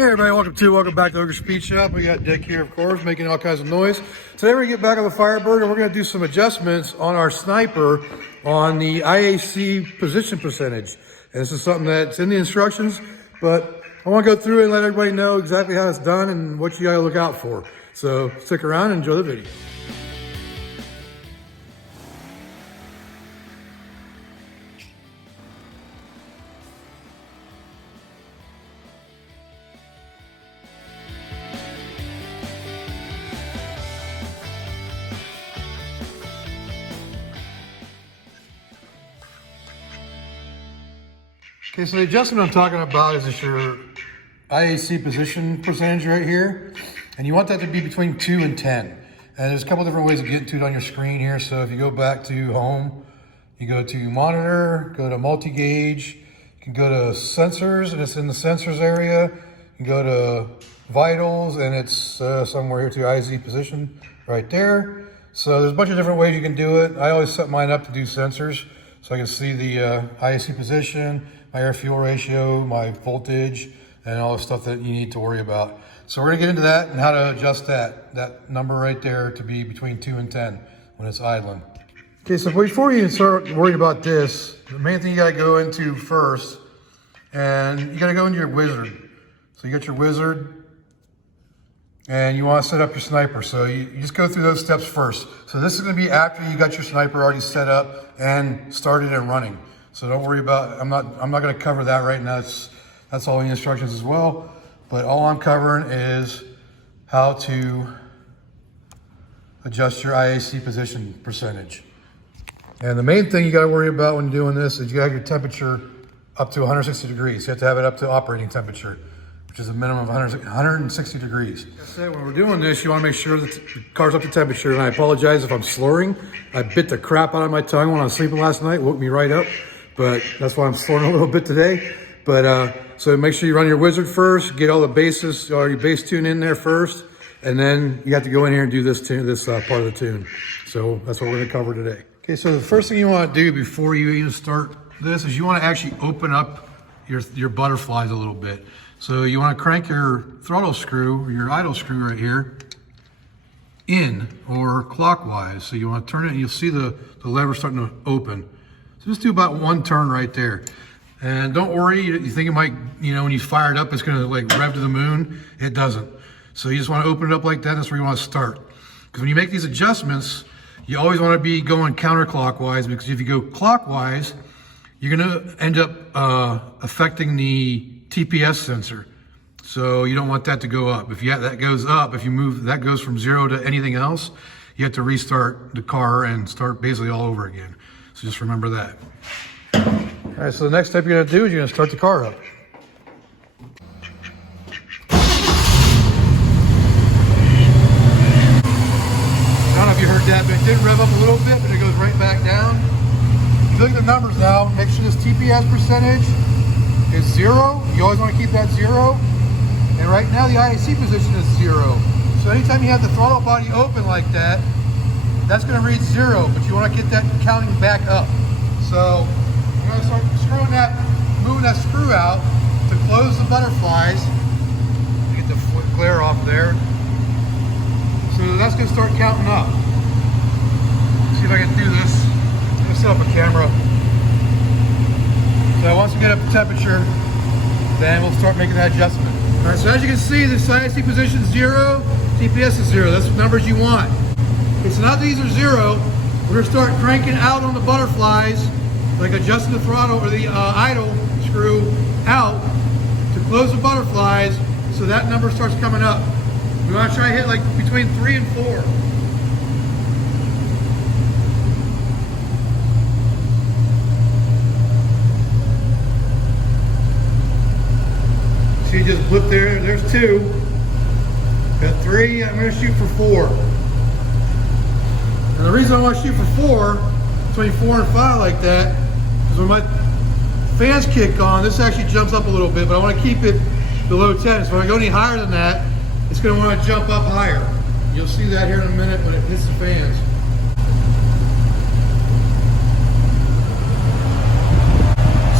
Hey everybody, welcome back to Ogre Speed Shop. We got Dick here, of course, making all kinds of noise. Today we're gonna get back on the Firebird and we're gonna do some adjustments on our sniper on the IAC position percentage. And this is something that's in the instructions, but I wanna go through it and let everybody know exactly how it's done and what you gotta look out for. So stick around and enjoy the video. Okay, so the adjustment I'm talking about is your IAC position percentage right here. And you want that to be between 2 and 10. And there's a couple different ways of getting to it on your screen here. So if you go back to home, you go to monitor, go to multi-gauge, you can go to sensors, and it's in the sensors area. You can go to vitals, and it's somewhere here to IAC position right there. So there's a bunch of different ways you can do it. I always set mine up to do sensors so I can see the IAC position, my air fuel ratio, my voltage, and all the stuff that you need to worry about. So we're gonna get into that and how to adjust that number right there to be between 2 and 10 when it's idling. Okay, so before you even start worrying about this, the main thing you gotta go into first, and you gotta go into your wizard. So you got your wizard, and you wanna set up your sniper. So you just go through those steps first. So this is gonna be after you got your sniper already set up and started and running. So don't worry about, I'm not gonna cover that right now. That's all the instructions as well. But all I'm covering is how to adjust your IAC position percentage. And the main thing you gotta worry about when doing this is you have your temperature up to 160 degrees. You have to have it up to operating temperature, which is a minimum of 160 degrees. Like I said, when we're doing this, you wanna make sure that the car's up to temperature. And I apologize if I'm slurring. I bit the crap out of my tongue when I was sleeping last night, woke me right up. But that's why I'm slurring a little bit today. But so make sure you run your wizard first, get all the bases, or your base tune in there first, and then you have to go in here and do this tune, part of the tune. So that's what we're gonna cover today. Okay, so the first thing you wanna do before you even start this is you wanna actually open up your butterflies a little bit. So you wanna crank your throttle screw, or your idle screw right here, in or clockwise. So you wanna turn it and you'll see the lever starting to open. So just do about one turn right there. And don't worry, you think it might, when you fire it up, it's gonna like rev to the moon. It doesn't. So you just wanna open it up like that. That's where you wanna start. Because when you make these adjustments, you always wanna be going counterclockwise, because if you go clockwise, you're gonna end up affecting the TPS sensor. So you don't want that to go up. If that goes up, if you move, that goes from 0 to anything else, you have to restart the car and start basically all over again. So just remember that. All right, so the next step you're gonna do is you're gonna start the car up. I don't know if you heard that, but it did rev up a little bit, but it goes right back down. If you look at the numbers now, make sure this TPS percentage is 0. You always wanna keep that 0. And right now the IAC position is 0. So anytime you have the throttle body open like that, that's gonna read 0, but you wanna get that counting back up. So you're gonna start screwing moving that screw out to close the butterflies. Get the glare off there. So that's gonna start counting up. See if I can do this. I'm gonna set up a camera. So once we get up to temperature, then we'll start making that adjustment. All right, so as you can see, the IAC position is 0, TPS is 0. That's the numbers you want. Okay, so now these are 0, we're gonna start cranking out on the butterflies, like adjusting the throttle or the idle screw out to close the butterflies, so that number starts coming up. We wanna try to hit like between 3 and 4. See, just blip there, there's 2. Got 3, I'm gonna shoot for 4. And the reason I want to shoot for 4, between 4 and 5 like that, is when my fans kick on, this actually jumps up a little bit, but I want to keep it below 10. So if I go any higher than that, it's going to want to jump up higher. You'll see that here in a minute when it hits the fans.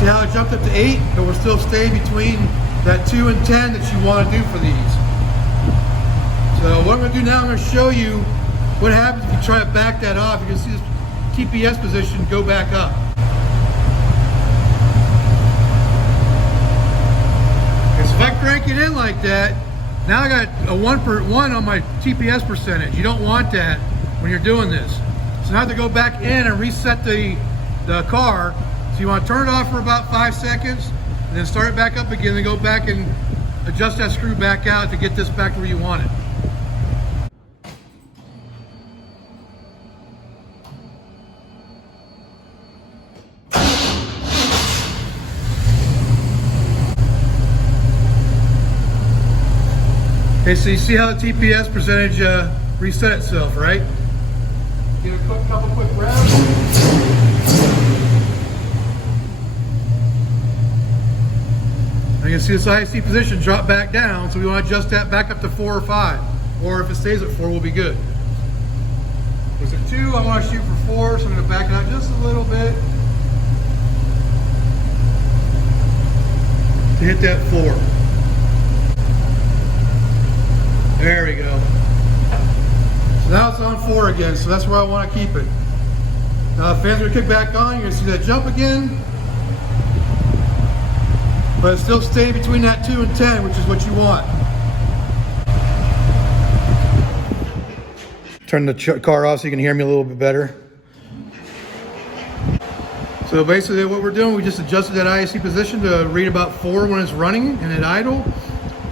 See how it jumped up to 8, but we're still staying between that 2 and 10 that you want to do for these. So what I'm going to do now, I'm going to show you what happens if you try to back that off. You can see this TPS position go back up. So if I crank it in like that, now I got a 1 on my TPS percentage. You don't want that when you're doing this. So now I have to go back in and reset the car. So you want to turn it off for about 5 seconds, and then start it back up again, and go back and adjust that screw back out to get this back where you want it. Okay, so you see how the TPS percentage reset itself, right? Give it a couple quick grabs. Now you can see this IAC position drop back down, so we want to adjust that back up to 4 or 5. Or if it stays at 4, we'll be good. Was it 2? I want to shoot for 4, so I'm going to back it out just a little bit to hit that 4. There we go. So now it's on 4 again, so that's where I want to keep it. Now the fan's going to kick back on, you're going to see that jump again. But it's still staying between that 2 and 10, which is what you want. Turn the car off so you can hear me a little bit better. So basically what we're doing, we just adjusted that IAC position to read about 4 when it's running and at idle.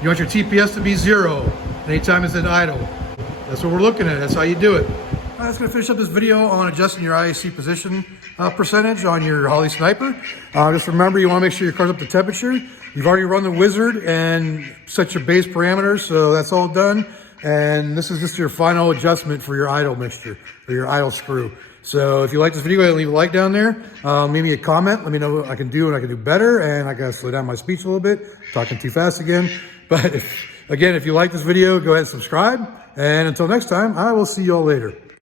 You want your TPS to be 0 anytime it's at idle. That's what we're looking at. That's how you do it. That's going to finish up this video on adjusting your IAC position percentage on your Holley Sniper. Just remember, you want to make sure your car's up to temperature. You've already run the wizard and set your base parameters, so that's all done. And this is just your final adjustment for your idle mixture, or your idle screw. So if you like this video, go ahead and leave a like down there. Leave me a comment. Let me know what I can do and I can do better. And I got to slow down my speech a little bit. Talking too fast again. But again, if you like this video, go ahead and subscribe. And until next time, I will see you all later.